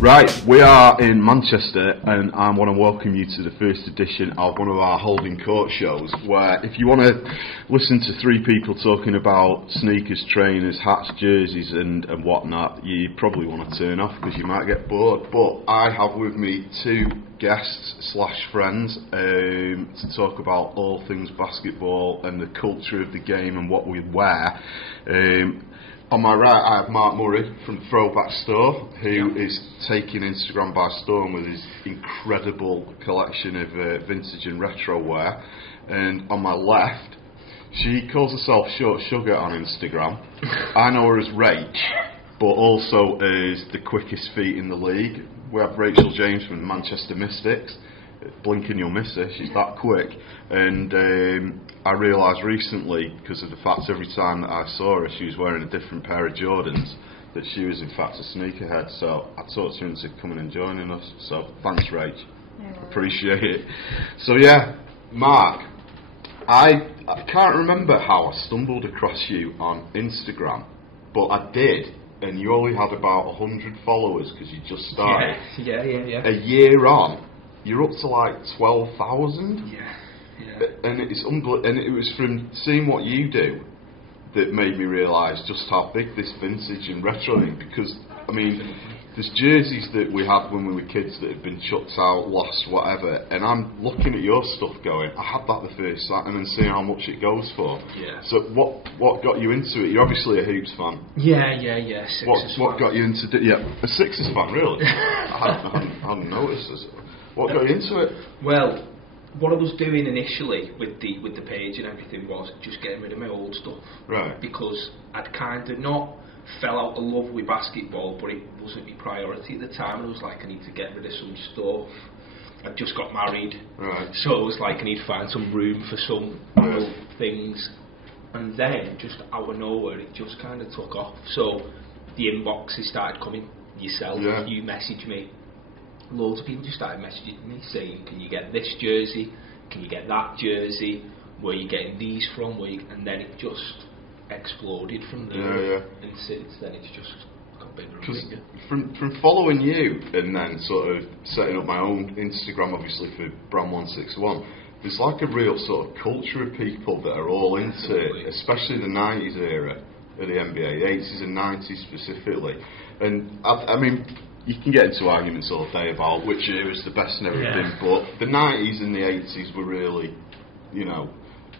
Right, we are in Manchester and I want to welcome you to the first edition of one of our Holding Court shows, where if you want to listen to three people talking about sneakers, trainers, hats, jerseys and whatnot, you probably want to turn off because you might get bored. But I have with me two guests / friends to talk about all things basketball and the culture of the game and what we wear. On my right, I have Mark Murray from Throwback Store, who is taking Instagram by storm with his incredible collection of vintage and retro wear. And on my left, she calls herself Short Sugar on Instagram. I know her as Rach, but also as the quickest feet in the league. We have Rachel James from Manchester Mystics. Blink and you'll miss her, she's that quick. And I realised recently, because of the fact every time that I saw her she was wearing a different pair of Jordans, that she was in fact a sneakerhead. So I talked her into coming and joining us. So thanks, Rach. Appreciate it. So yeah, Mark, I can't remember how I stumbled across you on Instagram, but I did. And you only had about 100 followers because you just started. Yeah. A year on, you're up to like 12,000. Yeah. And it's and it was from seeing what you do that made me realise just how big this vintage and retro thing. Because I mean, there's jerseys that we had when we were kids that have been chucked out, lost, whatever. And I'm looking at your stuff, going, I had that the first time, and then seeing how much it goes for. Yeah. So what got you into it? You're obviously a Hoops fan. Yeah. Sixers What fan. got you into a Sixers fan, really? I hadn't noticed this. What got you into it? Well, what I was doing initially with the page and everything was just getting rid of my old stuff. Right. Because I'd kind of not fell out of love with basketball, but it wasn't my priority at the time. And I was like, I need to get rid of some stuff. I'd just got married. Right. So it was like, I need to find some room for some old things. And then, just out of nowhere, it just kind of took off. So the inboxes started coming. Yourself, you messaged me. Loads of people just started messaging me saying, can you get this jersey? Can you get that jersey? Where are you getting these from? And then it just exploded from there. Yeah. And since then it's just got bigger and bigger. From following you and then sort of setting up my own Instagram, obviously for Brand161, there's like a real sort of culture of people that are all into it, especially the 90s era of the NBA, the 80s and 90s specifically. And I mean, you can get into arguments all day about which era is the best and everything, but the 90s and the 80s were really, you know,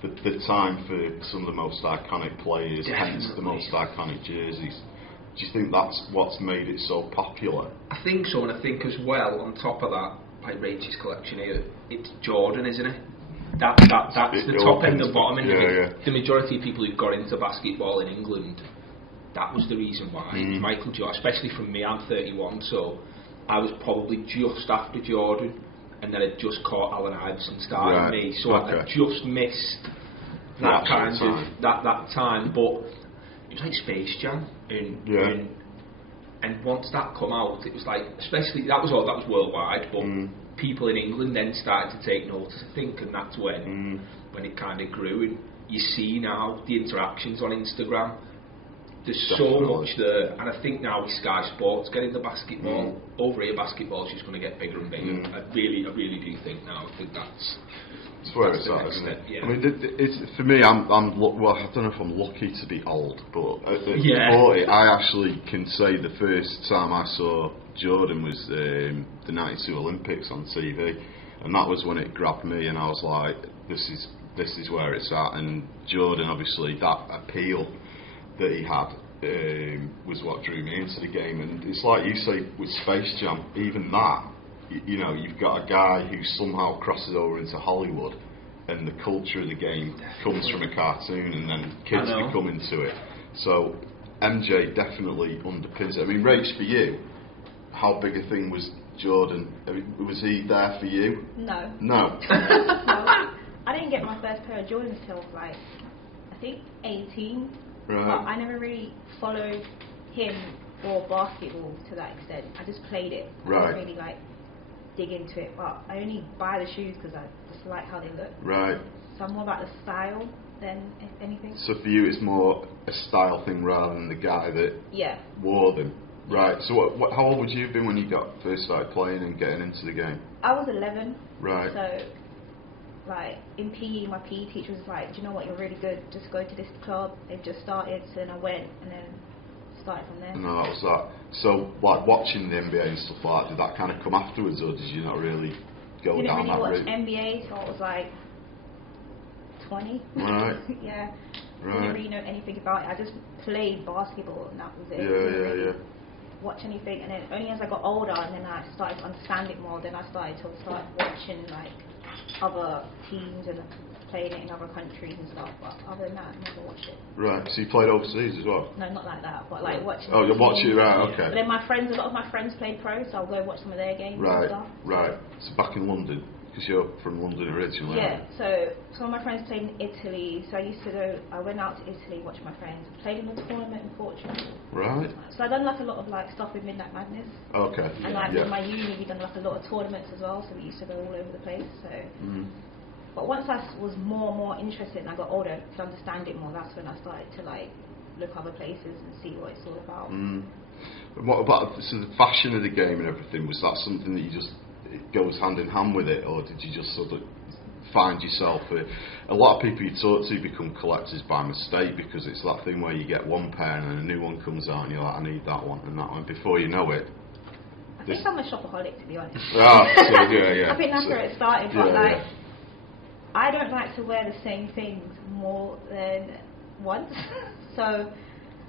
the time for some of the most iconic players, hence the most iconic jerseys. Do you think that's what's made it so popular? I think so, and I think as well, on top of that, like Rachel's collection here, it's Jordan, isn't it? That's the top and the bottom end of it. The majority of people who've got into basketball in England, that was the reason why. Michael Jordan, especially from me, I'm 31, so I was probably just after Jordan, and then I just caught Allen Iverson starting me, so I just missed that kind of that time. But it was like Space Jam, and once that come out, it was like, especially that was worldwide, but people in England then started to take notice, I think, and that's when it kind of grew. And you see now the interactions on Instagram. There's so much there, and I think now with Sky Sports getting the basketball over here, basketball is just going to get bigger and bigger. I really do think now. I think that's where it's at, isn't it? Yeah. I mean, it's, for me, well, I don't know if I'm lucky to be old, but at 40, I actually can say the first time I saw Jordan was the 92 Olympics on TV, and that was when it grabbed me, and I was like, this is where it's at. And Jordan, obviously, that appeal that he had was what drew me into the game. And it's like you say with Space Jam, even that, you know, you've got a guy who somehow crosses over into Hollywood, and the culture of the game comes from a cartoon, and then kids become into it. So MJ definitely underpins it. I mean, Rach, for you, how big a thing was Jordan? I mean, was he there for you? No. No. I didn't get my first pair of Jordans till like, I think 18. Right. But I never really followed him or basketball to that extent. I just played it. Right. I was really like dig into it, but I only buy the shoes because I just like how they look. Right. So I'm more about the style than anything. So for you, it's more a style thing rather than the guy that wore them. Right. So how old would you have been when you first started playing and getting into the game? I was 11. Right. So, like, in PE, my PE teacher was like, do you know what, you're really good, just go to this club. They've just started, so then I went and then started from there. No, that was that. So, like, watching the NBA and stuff like that, did that kind of come afterwards, or did you not really go down that route? Didn't really watch NBA, so I was like 20. Right. Yeah. Right. Didn't really know anything about it. I just played basketball and that was it. Yeah. Watch anything, and then only as I got older and then I started to understand it more, then I started to start watching like other teams and playing it in other countries and stuff, but other than that I never watched it. Right, so you played overseas as well? No, not like that, but like watching. Oh, you watch it, right, okay. But then a lot of my friends played pro, so I'll go watch some of their games and stuff. Right, so back in London, because you're from London originally. Yeah, so some of my friends played in Italy, so I went out to Italy, watched my friends, played in a tournament in Portugal. Right. So I've done like a lot of like stuff with Midnight Madness. Okay. And like with my uni, we done like a lot of tournaments as well, so we used to go all over the place. So. But once I was more and more interested and I got older to understand it more, that's when I started to like look other places and see what it's all about. What about the fashion of the game and everything? Was that something that it goes hand in hand with it, or did you just sort of find yourself a lot of people you talk to become collectors by mistake, because it's that thing where you get one pair and then a new one comes out and you're like, I need that one and that one. Before you know it, I think I'm a shopaholic, to be honest. Yeah. I think that's where it started, but I don't like to wear the same things more than once. So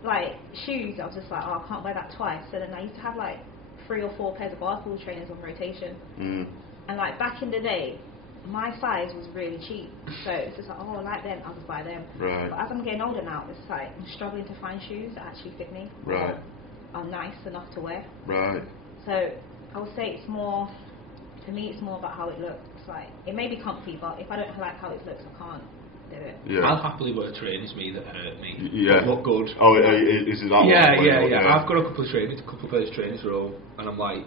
like shoes, I was just like, oh, I can't wear that twice. So then I used to have like 3 or 4 pairs of basketball trainers on rotation. And like back in the day, my size was really cheap, so it's just like, oh, I like them, I'll just buy them. Right. But as I'm getting older now, it's like I'm struggling to find shoes that actually fit me. Right. Are nice enough to wear. Right. So I would say it's more, for me, it's more about how it looks. Like it may be comfy, but if I don't like how it looks, I can't do it. Yeah. I'll happily wear trainers that hurt me. Yeah. Look good. Oh, is it that one? Yeah. I've got a couple of pairs of trainers roll, and I'm like,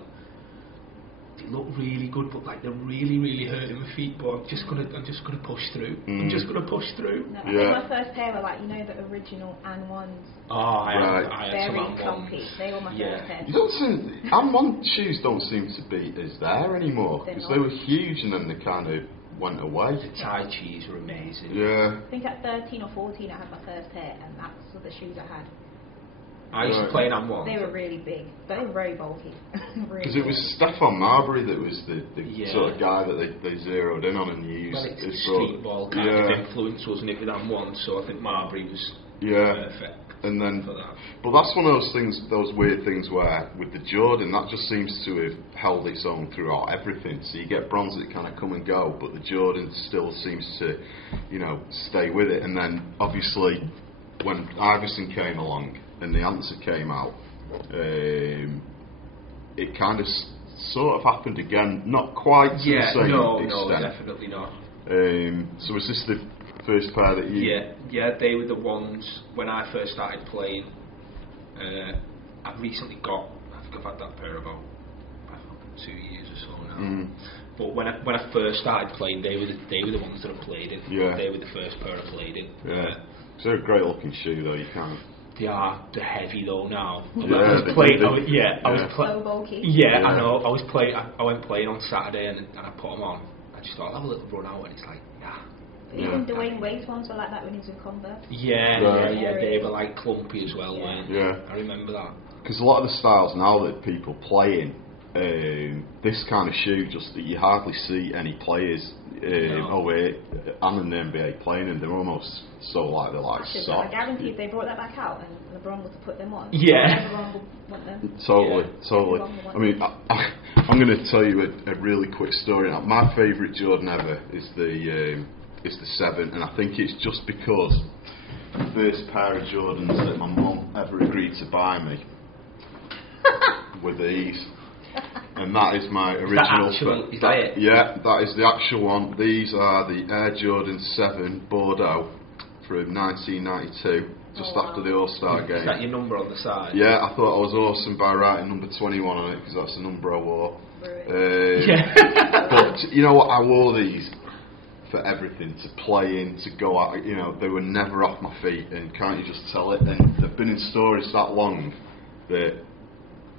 they look really good, but like they're really, really hurting my feet. But I'm just gonna push through. I'm just gonna push through. No, I think my first pair were like, the original and ones. Oh, I had very some comfy. They were my first pair. You don't seem, and shoes don't seem to be as there anymore, because they were huge and then they kind of went away. The Thai cheese were amazing. Yeah. I think at 13 or 14 I had my first pair, and that's the shoes I had. I used to play in M1. They were really big, but they were very bulky. Because it was Stefan Marbury that was the sort of guy that they zeroed in on and used. Well, it's the streetball kind of influence, wasn't it, with M1? So I think Marbury was perfect. And then, for that. But that's one of those things, those weird things where with the Jordan, that just seems to have held its own throughout everything. So you get bronze that kind of come and go, but the Jordan still seems to, stay with it. And then obviously when Iverson came along and the answer came out, it kind of sort of happened again, not quite to the same extent. No, definitely not. So was this the first pair that you... Yeah, they were the ones when I first started playing. I've recently I've had that pair about 2 years or so now. But when I first started playing, they were the ones that I played in. Yeah. They were the first pair I played in. Yeah. So they're a great looking shoe though, you can't... They're heavy though now. So bulky. Yeah, I know. I went playing on Saturday and I put them on. I just thought I'll have a little run out, and it's like, Even Dwayne Wade's ones were like that when he was with Converse. Yeah, they were like clumpy as well, weren't they? Yeah. I remember that. Because a lot of the styles now that people play in, this kind of shoe, just that you hardly see any players and in the NBA playing, and they're almost so like they're like soft. I guarantee if they brought that back out and LeBron was to put them on, everyone would want them. Totally. I mean, I'm going to tell you a really quick story. Now, my favourite Jordan ever is the 7, and I think it's just because the first pair of Jordans that my mum ever agreed to buy me were these. And that is my original. Is that it? Yeah, that is the actual one. These are the Air Jordan 7 Bordeaux from 1992, just after the All-Star game. Is that your number on the side? Yeah, I thought I was awesome by writing number 21 on it, because that's the number I wore. But you know what? I wore these for everything, to play in, to go out. You know, they were never off my feet, and can't you just tell it? And they've been in storage that long that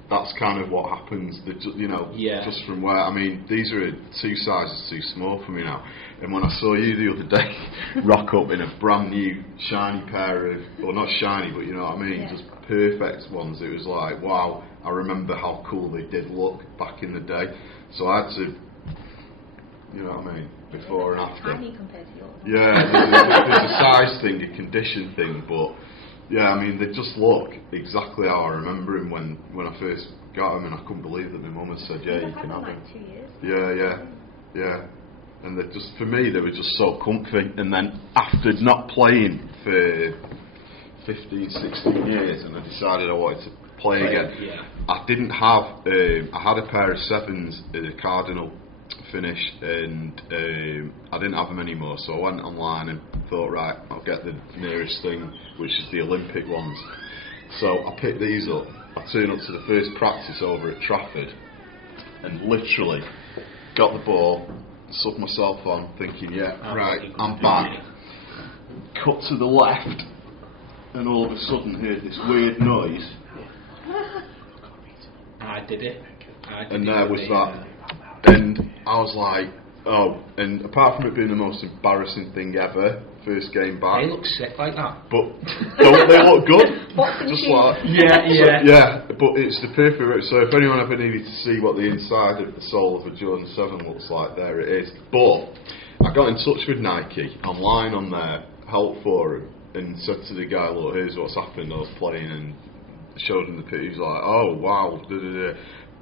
that's kind of what happens. You know, just from where, I mean, these are 2 sizes too small for me now. And when I saw you the other day rock up in a brand new shiny pair of, well, not shiny, but you know what I mean, just perfect ones, it was like, wow, I remember how cool they did look back in the day. So I had to, you know what I mean, before and after. Tiny compared to yours. Yeah, there's a size thing, a condition thing, but yeah, I mean, they just look exactly how I remember them when I first got them, and I couldn't believe that my mum had said, yeah, you can have them. Like 2 years. Yeah. And they just, for me, they were just so comfy. And then after not playing for 15, 16 years, and I decided I wanted to play again. Yeah. I didn't have, I had a pair of 7s in a Cardinal finish, and I didn't have them anymore, so I went online and thought, right, I'll get the nearest thing, which is the Olympic ones. So I picked these up. I turned up to the first practice over at Trafford, and literally got the ball, sucked myself on, thinking, right, I'm back. Cut to the left, and all of a sudden heard this weird noise. I did it. And there was that. And I was like, oh, and apart from it being the most embarrassing thing ever, first game back. They look sick like that. But don't they look good? Just like, yeah. But it's the perfect. So if anyone ever needed to see what the inside of the sole of a Jordan 7 looks like, there it is. But I got in touch with Nike online on their help forum and said to the guy, look, here's what's happened. I was playing and showed him the picture. He was like, oh wow,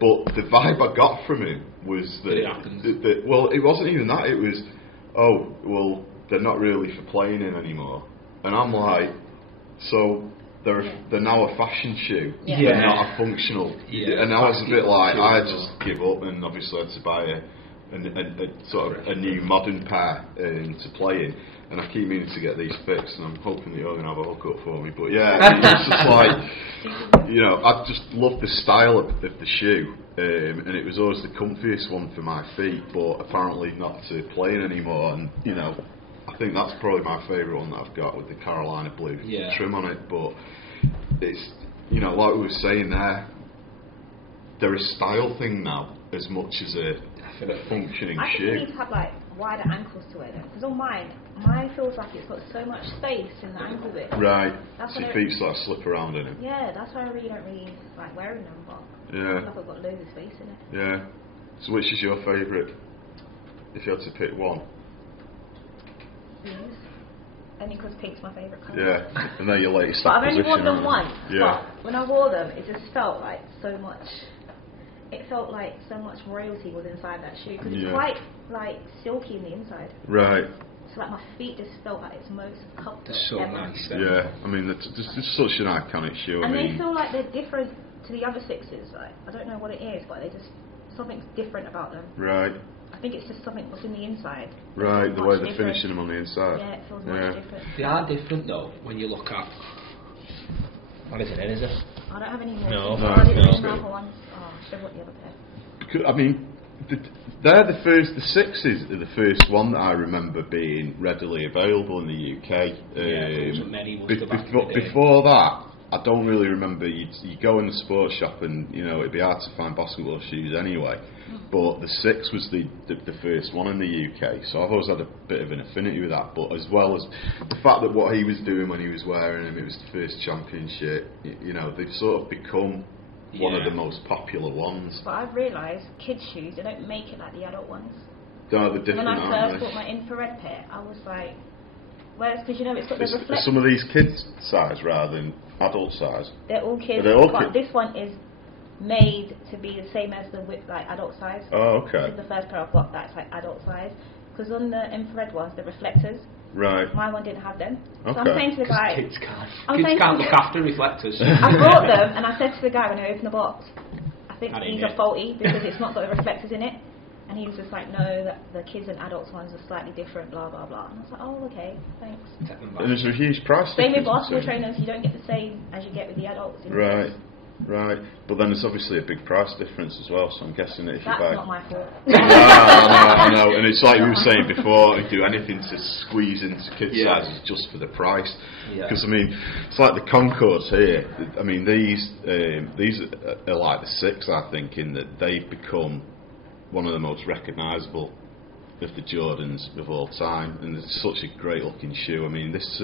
But the vibe I got from him was that well, it wasn't even that. It was, oh, well, they're not really for playing in anymore. And I'm like, so they're now a fashion shoe, they're not a functional. And I was a bit like, I just give up, and obviously had to buy a sort of a new modern pair to play in. And I keep meaning to get these fixed, and I'm hoping that you're going to have a hookup for me. But yeah, it's just like, you know, I just love the style of the shoe, and it was always the comfiest one for my feet, but apparently not to play in anymore. And, you know, I think that's probably my favourite one that I've got, with the Carolina blue trim on it. But it's, you know, like we were saying there, they're a style thing now as much as a functioning shoe. I think you need to have like wider ankles to wear them, because on mine feels like it's got so much space in the ankle bit. Right. So your feet sort of slip around in it. Yeah, that's why I really don't like wearing them, but I feel like I've got loads of space in it. Yeah. So which is your favourite, if you had to pick one? These. Only because pink's my favourite colour. Yeah, and they're your latest But I've only worn them once. But when I wore them, it just felt like so much. It felt like so much royalty was inside that shoe, because it's quite like silky in the inside. Right. So like my feet just felt like it's most comfortable. It's so nice. Yeah, I mean, it's such an iconic shoe. And they feel like they're different to the other 6s. Like, I don't know what it is, but they just, something's different about them. Right. I think it's just something what's in the inside. Right, the way they're finishing them on the inside. Yeah, it feels much different. They are different though when you look at. What is it? Is it? I don't have any more. No. I didn't have other ones. Oh, I should have got the other pair. I mean, they're the first. The 6s are the first one that I remember being readily available in the UK. Before that, I don't really remember. You go in the sports shop and, you know, it'd be hard to find basketball shoes anyway. But the 6 was the first one in the UK, so I've always had a bit of an affinity with that. But as well as the fact that what he was doing when he was wearing them, it was the first championship. You know, they've sort of become one of the most popular ones. But I've realised kids' shoes, they don't make it like the adult ones. No, they're different. When I first bought my infrared pair, I was like, whereas, because you know it's got the reflect. Some of these kids' size rather than adult size. They're all kids, but this one is made to be the same as the like adult size. Oh, okay. This is the first pair I've got that's like adult size. Because on the infrared ones, the reflectors. Right. My one didn't have them. Okay. So I'm saying to the guy, kids can't look after reflectors. I bought them and I said to the guy when I opened the box, I think these are faulty because it's not got the reflectors in it. And he was just like, no, that the kids and adults ones are slightly different, blah blah blah. And I was like, oh, okay, thanks. And there's a huge price difference. Same with basketball trainers, you don't get the same as you get with the adults. Right. Right, but then there's obviously a big price difference as well, so I'm guessing that if That's you buy... not my fault. I know, and it's like we were saying before, you do anything to squeeze into kid sizes just for the price. Because, I mean, it's like the Concords here, I mean, these are like the 6, I think, in that they've become one of the most recognisable of the Jordans of all time, and it's such a great looking shoe. I mean, this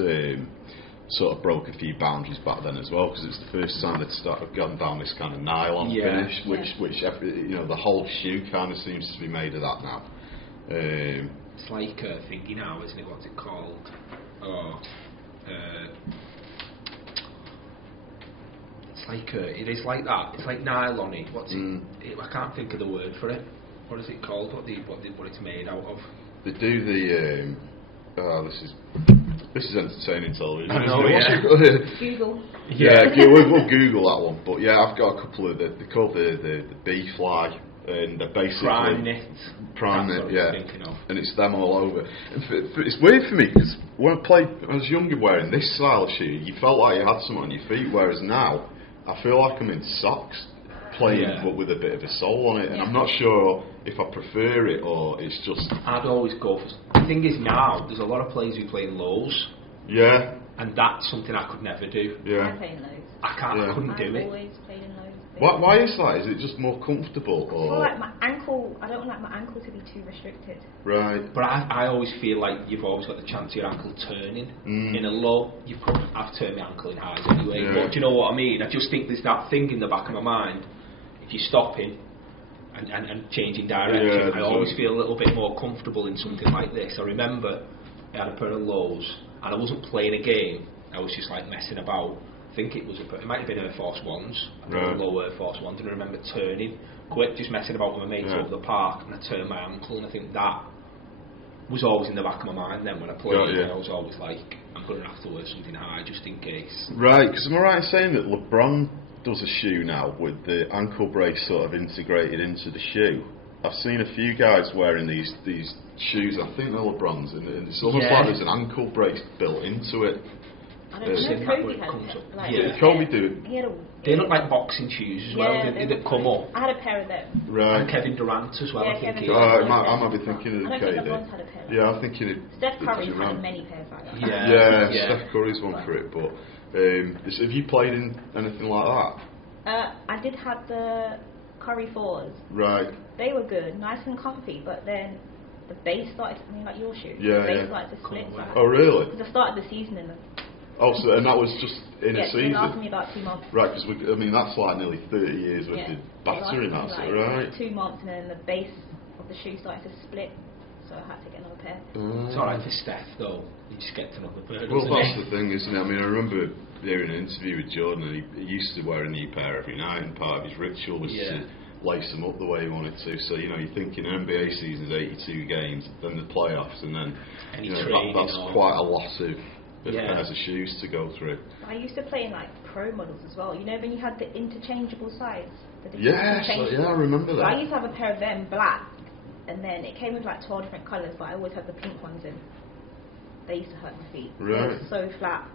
sort of broke a few boundaries back then as well, because it's the first time they'd gone down this kind of nylon finish, which the whole shoe kind of seems to be made of that now. It's like thingy now, isn't it? What's it called? It's like it is like that. It's like nylon-y. What's it? I can't think of the word for it. What is it called? What it's made out of? They do the. This is entertaining television. I know, Google. We'll Google that one. But yeah, I've got a couple of they're called the B Fly, and they're basically Prime Knit, yeah. And it's them all over. And it's weird for me because when I was younger wearing this style of shoe, you felt like you had something on your feet, whereas now I feel like I'm in socks playing, but with a bit of a sole on it, and I'm not sure if I prefer it or it's just... I'd always go for... The thing is now, there's a lot of players who play in lows. Yeah. And that's something I could never do. Yeah. I play in lows. I couldn't do it. I've always played in lows. Why is that? Is it just more comfortable? Or? I feel like my ankle, I don't like my ankle to be too restricted. Right. But I always feel like you've always got the chance of your ankle turning. In a low, I've turned my ankle in highs anyway. But do you know what I mean? I just think there's that thing in the back of my mind. If you're stopping and changing direction, I always feel a little bit more comfortable in something like this. I remember I had a pair of lows and I wasn't playing a game. I was just like messing about. I think it might have been Air Force Ones, low Air Force Ones, and I remember turning quick, just messing about with my mates over the park, and I turned my ankle, and I think that was always in the back of my mind then when I played. I was always like, I'm going to have to wear something high just in case. Right, because am I right in saying that LeBron does a shoe now with the ankle brace sort of integrated into the shoe? I've seen a few guys wearing these shoes, I think they're LeBron's, and it's almost like there's an ankle brace built into it. I don't know, Kobe had it. Kobe do. They look like boxing shoes as well, they come up. I had a pair of them. Right. And Kevin Durant as well, I think. I might be thinking of the KD. Had a pair I'm thinking of Steph Curry's had many pairs like that. Steph Curry's one for it, but have you played in anything like that? I did have the Curry 4s. Right. They were good, nice and comfy, but then the base started, like your shoe, the base started to split. Oh, really? Because I started the season in them. Oh, so and that was just in a season? It lasted me about 2 months. Right, because that's like nearly 30 years worth of battering, that's it, right? 2 months, and then the base of the shoe started to split, so I had to get another pair. It's alright for Steph, though. You just get another pair. Well, that's the thing, isn't it? I mean, I remember hearing an interview with Jordan, and he used to wear a new pair every night, and part of his ritual was to lace them up the way he wanted to. So, you're thinking an NBA season's 82 games, then the playoffs, and then that's quite a lot of pairs of shoes to go through. I used to play in like pro models as well. You know when you had the interchangeable sides? I remember that. So I used to have a pair of them, black, and then it came with like 12 different colours, but I always had the pink ones in. They used to hurt my feet. Right. They were so flat.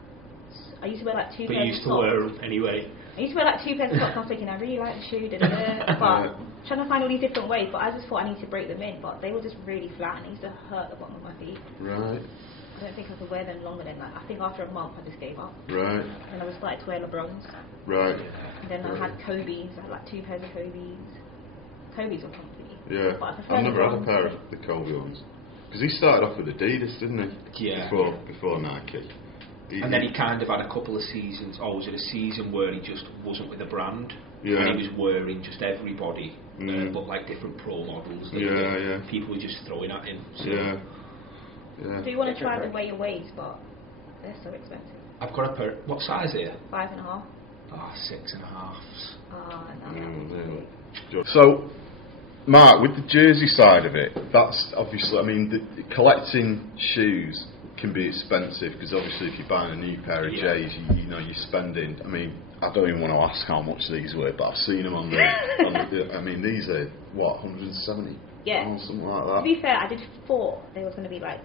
I used to wear like 2 pairs of socks. But you used to wear them anyway. I used to wear like 2 pairs of socks. I was thinking I really like the shoe, but trying to find all these different ways. But I just thought I need to break them in. But they were just really flat, and it used to hurt the bottom of my feet. Right. I don't think I could wear them longer than that. I think after a month I just gave up. Right. And I was started to wear LeBrons. Right. And then I had Kobe's. I had like 2 pairs of Kobe's. Kobe's were comfy. Yeah. I've never had a pair of the Kobe ones. Because he started off with Adidas, didn't he? Yeah. Before Nike. And then he kind of had a couple of seasons. Was it a season where he just wasn't with a brand? Yeah. And he was wearing just everybody, but like different pro models. People were just throwing at him. So. Yeah. Do you want to try the wear your waves, but they're so expensive. I've got a pair. What size are you? 5.5. 6.5. No. So, Mark, with the jersey side of it, that's obviously, I mean, collecting shoes can be expensive because obviously if you're buying a new pair of J's, you're spending. I mean, I don't even want to ask how much these were, but I've seen them on the. I mean, these are what, 170? Yeah. Something like that. To be fair, I did thought they was going to be like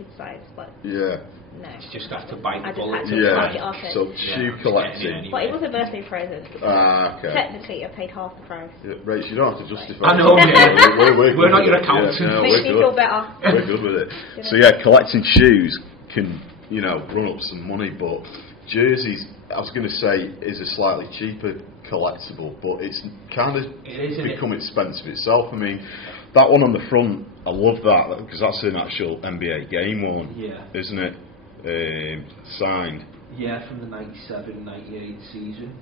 kid size, but yeah. no. You just have to bite the I just bullet. had to bite it off it. So shoe collecting. But it was a birthday present. Okay. Technically, I paid half the price. Yeah, Rach, you don't have to justify. I know. We're not your accountant. Yeah, no, Makes me feel better. We're good with it. So yeah, collecting shoes can, you know, run up some money, but jerseys, I was going to say, is a slightly cheaper collectible, but it's kind of become expensive itself. I mean, that one on the front, I love that because that's an actual NBA game one, isn't it? Signed. Yeah, from the 97-98 season.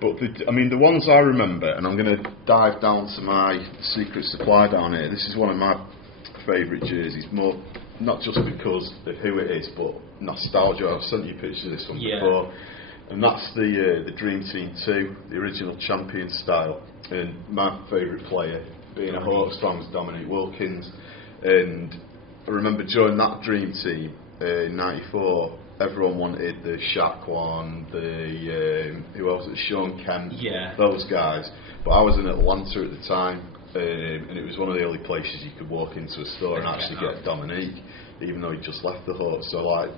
But the ones I remember, and I'm going to dive down to my secret supply down here. This is one of my favourite jerseys, more not just because of who it is, but nostalgia. I've sent you pictures of this one before, and that's the Dream Team 2, the original champion style. And my favourite player, being a Hawks fan, was Dominic Wilkins. And I remember during that Dream Team in '94, everyone wanted the Shaq one, the who else? Sean Kemp, those guys. But I was in Atlanta at the time, and it was one of the only places you could walk into a store and actually get Dominique, even though he just left the Hawks. So like,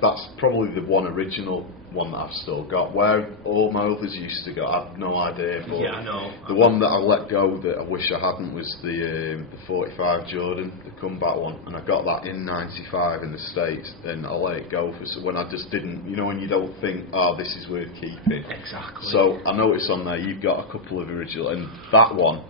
that's probably the one original one that I've still got. Where all my others used to go, I have no idea. But I know. The one that I let go that I wish I hadn't was the 45 Jordan, the comeback one, and I got that in '95 in the States, and I let it go when I just didn't, you know, when you don't think, oh, this is worth keeping. Exactly. So I noticed on there you've got a couple of original, and that one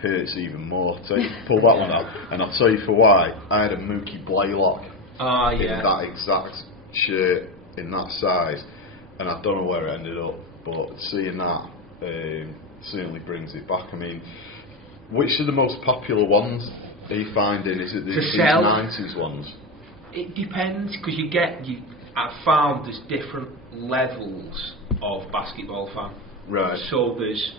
hurts even more. So you pull that one out, and I'll tell you for why. I had a Mookie Blaylock in that exact shirt in that size, and I don't know where it ended up, but seeing that certainly brings it back. I mean, which are the most popular ones are you finding? Is it these 90s ones? It depends, because I've found there's different levels of basketball fan. Right. So there's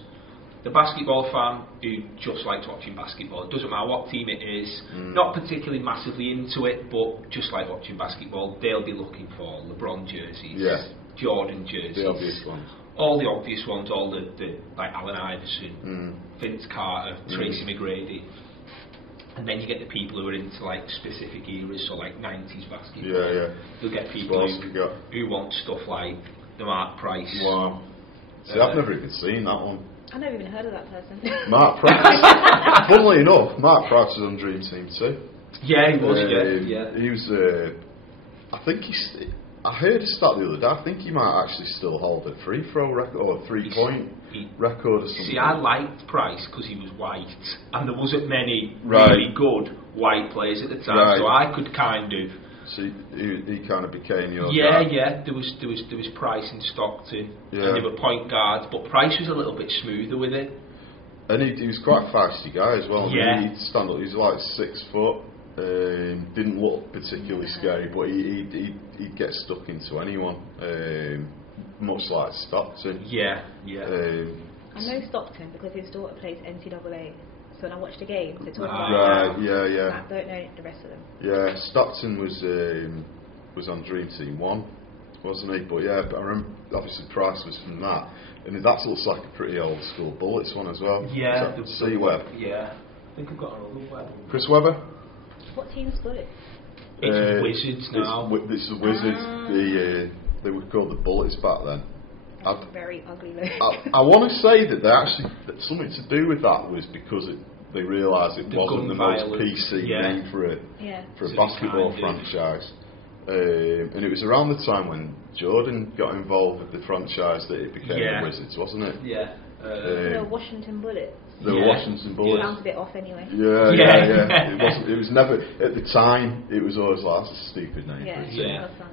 the basketball fan who just likes watching basketball. It doesn't matter what team it is, not particularly massively into it, but just like watching basketball. They'll be looking for LeBron jerseys, Jordan jerseys, the obvious ones. All the obvious ones, all the like Allen Iverson, Vince Carter, Tracy McGrady. And then you get the people who are into like specific eras, so like 90s basketball. You'll get people who want stuff like the Mark Price. Wow. See, I've never even seen that one. I've never even heard of that person. Mark Price. Funnily enough, Mark Price was on Dream Team too. Yeah, he was. He was. I think I heard a stat the other day. I think he might actually still hold a free throw record or a 3-point record or something. See, I liked Price because he was white, and there wasn't many really good white players at the time, so I could kind of. So he kind of became your guy. There was Price and Stockton, and they were point guards, but Price was a little bit smoother with it. And he was quite a feisty guy as well. Yeah. He'd stand up. He was like 6 foot. Didn't look particularly scary, but he'd get stuck into anyone. Much like Stockton. Yeah. I know Stockton because his daughter plays NCAA. So when I watched the game, they talk about I don't know the rest of them. Yeah, Stockton was on Dream Team 1, wasn't he? But yeah, I remember obviously Price was from that, and that looks like a pretty old school Bullets one as well. Yeah, C Webb. Yeah, I think I've got another Webb. Chris Webber. What team's Bullets? It's Wizards now. It's the Wizards. They were called the Bullets back then. Very ugly look. I want to say that something to do with that was because they realised it wasn't the most PC name for a basketball franchise, and it was around the time when Jordan got involved with the franchise that it became the Wizards, wasn't it? Yeah. The Washington Bullets. The Washington Bullets. Sounds a bit off anyway. Yeah. It was never at the time. It was always like, that's a stupid name.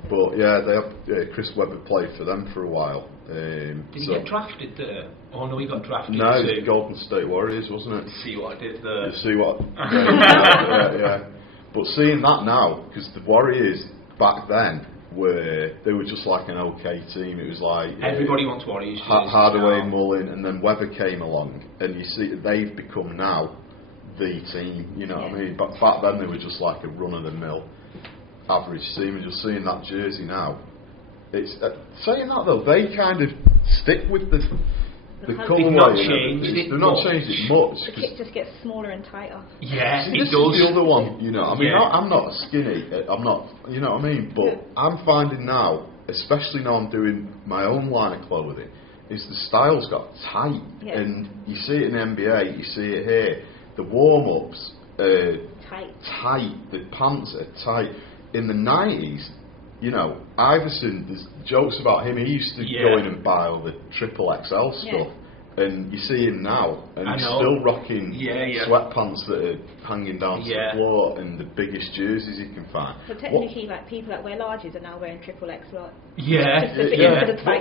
But they have Chris Webber played for them for a while. Did he get drafted there? Oh no, he got drafted. No, it was Golden State Warriors, wasn't it? See what I did there. You see what? Yeah. But seeing that now, because the Warriors back then they were just like an okay team. It was like everybody wants Warriors. Hardaway and Mullin, and then Webber came along, and you see they've become now the team. You know what I mean? But back then they were just like a run of the mill average team, and just seeing that jersey now. It's saying that though, they kind of stick with The colour. colour They've not changed it. They've not changed it much. The kit just gets smaller and tighter. Yeah, See, it this does. is the other one, you know. I mean, Yeah. I'm not skinny. I'm not, you know what I mean. But I'm finding now, especially now I'm doing my own line of clothing, is the styles got tight, and you see it in the NBA, you see it here. The warm-ups are tight. The pants are tight. In the 90s, you know, Iverson, there's jokes about him. He used to go in and buy all the triple XL stuff. And you see him now, and he's still rocking sweatpants that are hanging down to the floor and the biggest jerseys he can find. So technically, like people that wear larges are now wearing triple X lot. Yeah,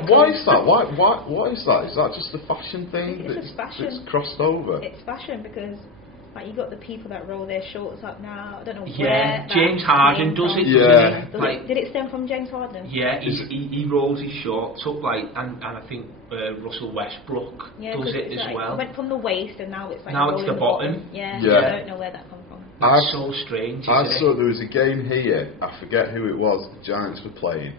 Why is that? What is that? Is that just a fashion thing? It's just fashion. It's crossed over. It's fashion because. Like you got the people that roll their shorts up now. I don't know where. Yeah, James Harden does it. Yeah. Like, did it stem from James Harden? Yeah, he rolls his shorts up like, and I think Russell Westbrook does it as well. It went from the waist and now it's like. Now it's the bottom. Yeah. I don't know where that comes from. It's so strange. I saw there was a game here. I forget who it was. The Giants were playing,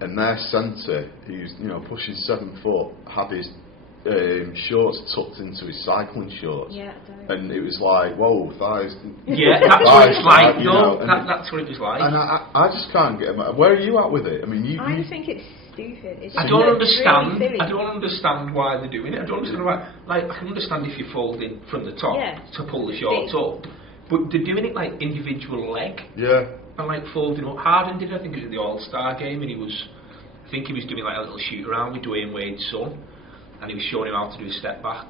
and their centre, who's pushing 7 foot, had his shorts tucked into his cycling shorts. Yeah, and it was like, whoa, thighs. Yeah, that's what it's like. That's what it was like. And I just can't get. Where are you at with it? I mean, I think it's stupid. I don't understand. Really I don't understand why they're doing it. I don't understand why. Like, I can understand if you're folding from the top to pull the shorts up, but they're doing it like individual leg. Yeah. And like folding up. Harden did. I think it was at the All-Star game, and I think he was doing like a little shoot around with Dwayne Wade's son. And he was showing him how to do a step back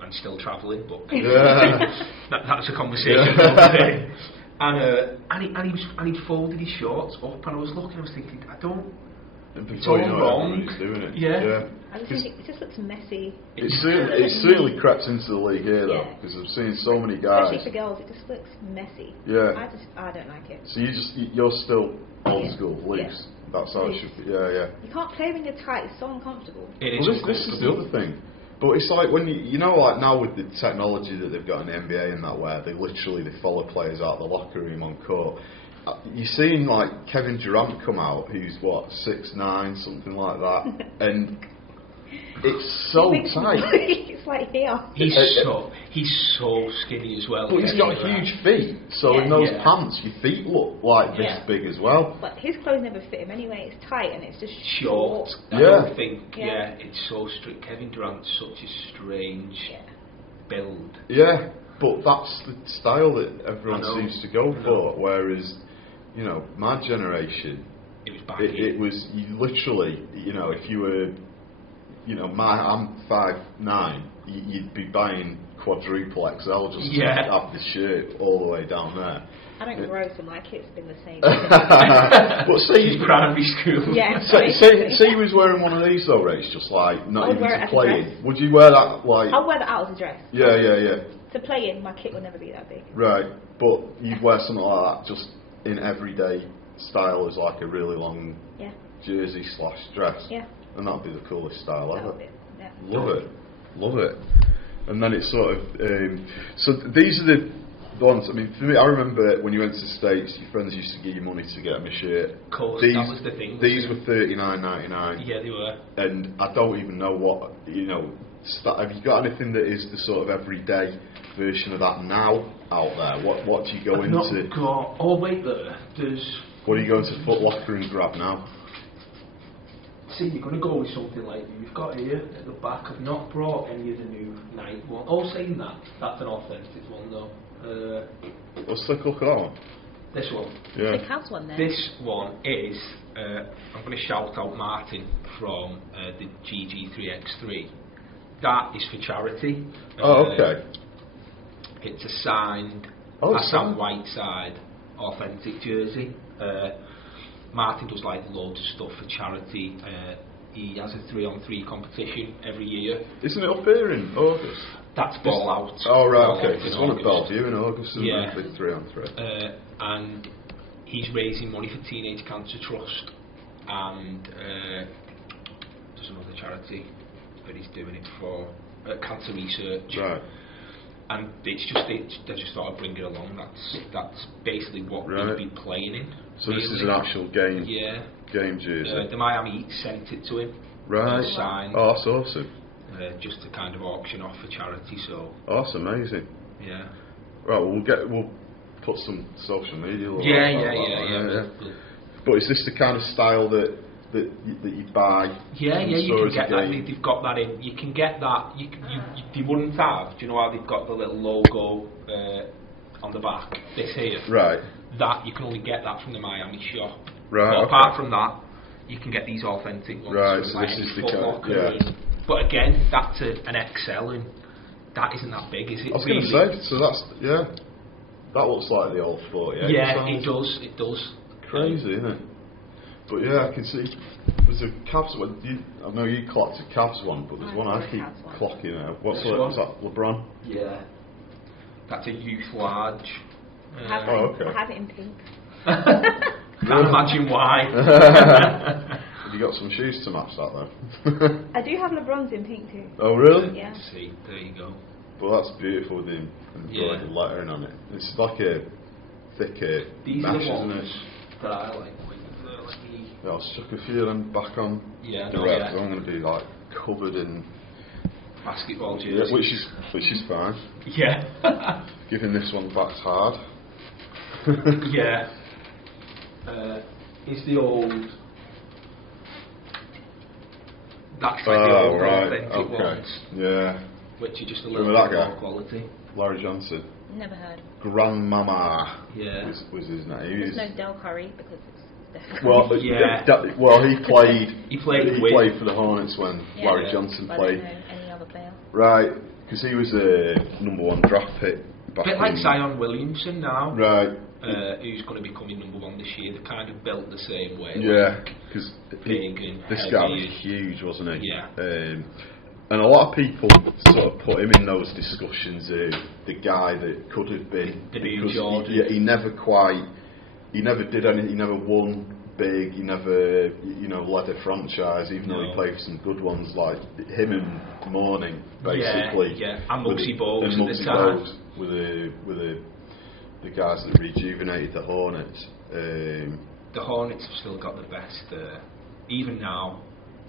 and still travelling, but that's a conversation. And he'd folded his shorts up, and I was looking, I was thinking, it's all wrong. He's doing it. Yeah. I just think it just looks messy. It's certainly crept into the league here though, because I've seen so many guys. Especially for girls, it just looks messy. Yeah. I don't like it. So you're still old school, loose. That's how it should be. Yeah. You can't play when you're tight. It's so uncomfortable. This is the other thing. But it's like when you know, like now with the technology that they've got in the NBA and that, where they follow players out the locker room on court. You've seen like Kevin Durant come out, who's 6'9", something like that, and it's so tight. It's like here. He's so skinny as well. But he's got huge feet, so in those pants, your feet look like this big as well. But his clothes never fit him anyway. It's tight and it's just short. I don't think. Yeah, it's so strict. Kevin Durant's such a strange build. Yeah, but that's the style that everyone seems to go for. Whereas, my generation, it was baggy. It was you literally, if you were. I'm 5'9". You'd be buying quadruple XL just to have the shirt all the way down there. I don't grow, so my kit's been the same. But say primary school. Yeah. Say you was wearing one of these though, Ray. It's just like not even to play in. Would you wear that like? I'll wear that out as a dress. Yeah. To play in, my kit will never be that big. Right, but you'd wear something like that just in everyday style as like a really long jersey / dress. Yeah. And that'd be the coolest style ever. Love it. And then it's sort of so these are the ones. I mean, for me, I remember when you went to the States, your friends used to give you money to get them a shirt. Of course, that was the thing. These were $39.99. Yeah, they were. And I don't even know what have you got anything that is the sort of everyday version of that now out there? What do you go into? Not got. Oh wait, there's. What are you going to Foot Locker and grab now? See, you're going to go with something like you've got here at the back. I've not brought any of the new Nike one. Oh, saying that, that's an authentic one though. Let's take a look at that one. This one. Yeah. It has one there. This one is, I'm going to shout out Martin from the GG3X3. That is for charity. Okay. It's a signed Sam Whiteside authentic jersey. Martin does like loads of stuff for charity. He has a 3-on-3 competition every year. Isn't it up here in August? That's Ball Out. Oh right, okay. It's one at Bellevue in August, isn't it? Big 3-on-3. And he's raising money for Teenage Cancer Trust, and there's another charity that he's doing it for, cancer research. Right. And they just thought I'd bring it along. That's basically what we'd be playing in. So this is an actual game. Yeah. Game jersey. The Miami Heat sent it to him. Right. Signed. Oh, that's awesome. just to kind of auction off for charity. So. Oh, that's amazing. Yeah. Right, we'll put some social media. Yeah. But is this the kind of style that you buy? Yeah, you can get that. They've got that in. You can get that. They wouldn't have. Do you know how they've got the little logo on the back? This here. Right. That you can only get that from the Miami shop. Right. But apart from that, you can get these authentic ones. Right. So this is the kind. Yeah. But again, that's an XL, and that isn't that big, is it? I was going to say. So that's that looks like the old 48. Yeah, it does. It does. Crazy, isn't it? But yeah, I can see there's a Cavs one. I know you collected a Cavs one, but there's one I keep clocking out. What's that? LeBron? Yeah. That's a youth large. Okay. I have it in pink. Can't imagine why. Have you got some shoes to match that though? I do have LeBron's in pink too. Oh really? Yeah. See, there you go. Well, that's beautiful with the embroidered lettering on it. It's like a thick mesh, isn't it? That I like. Yeah, I'll chuck a few of them back on the rep. I'm going to be like covered in basketball jerseys. Yeah, which is fine. Yeah. Giving this one back's hard. Yeah. It's the old. That's like the old authentic ones. Yeah. Which are just a little bit more quality. Larry Johnson. Never heard. Grandmama. Yeah. Was his name. There's no Del Curry because it's well, he played. He played for the Hornets when Larry Johnson played. Any other player? Right, because he was a #1 draft pick. A bit like Zion Williamson now. Right. Who's going to be coming #1 this year? They're kind of built the same way. Yeah, because this guy was huge, wasn't he? Yeah. And a lot of people sort of put him in those discussions. The guy that could have been. The new Jordan. He never did anything. He never won big. He never, led a franchise. Even though he played for some good ones, like him and Mourning, basically. Yeah. And Muggsy Bogues at the time. With the guys that rejuvenated the Hornets. The Hornets have still got the best. Even now,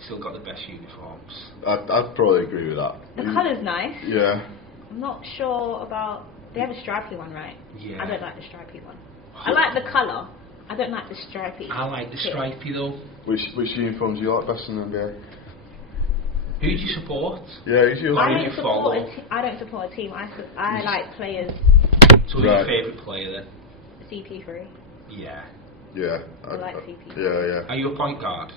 still got the best uniforms. I'd probably agree with that. The colour's nice. Yeah. I'm not sure about. They have a stripy one, right? Yeah. I don't like the stripy one. I like the colour. I don't like the stripy. I like the stripy though. Which uniforms do you like best in the NBA? Who do you support? Yeah, who's your I don't support a team. I like players. So who's your favourite player then? CP3. Yeah. Yeah. I like CP3. Yeah. Are you a point guard?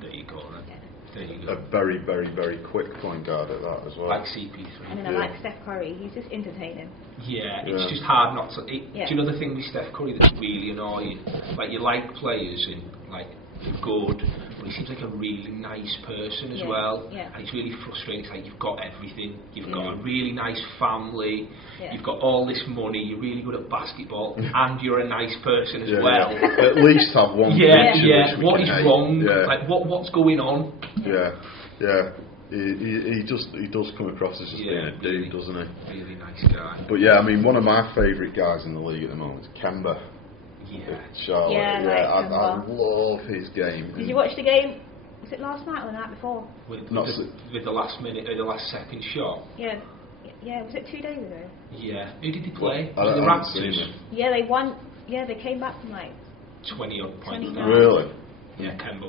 There you go then. Yeah. There you go. A very, very, very quick point guard at that as well. Like CP3. And then I like Steph Curry. He's just entertaining. Yeah, it's just hard not to. Do you know the thing with Steph Curry that's really annoying? Like, you like players and like they're good, but he seems like a really nice person as well. Yeah. And it's really frustrating. It's like you've got everything. You've got a really nice family. Yeah. You've got all this money. You're really good at basketball, and you're a nice person as well. Yeah. At least have one. What is wrong? Yeah. Like what's going on? Yeah. He does come across as just being a dude, doesn't he? Really nice guy. But yeah, I mean, one of my favourite guys in the league at the moment is Kemba. Yeah. Charlotte. I love his game. Did you watch the game? Was it last night or the night before? With the last minute or the last second shot? Yeah. Was it 2 days ago? Yeah. Who did they play? Was it the Raptors? Yeah, they won. Yeah, they came back from like 20 odd points. Really? Yeah, Kemba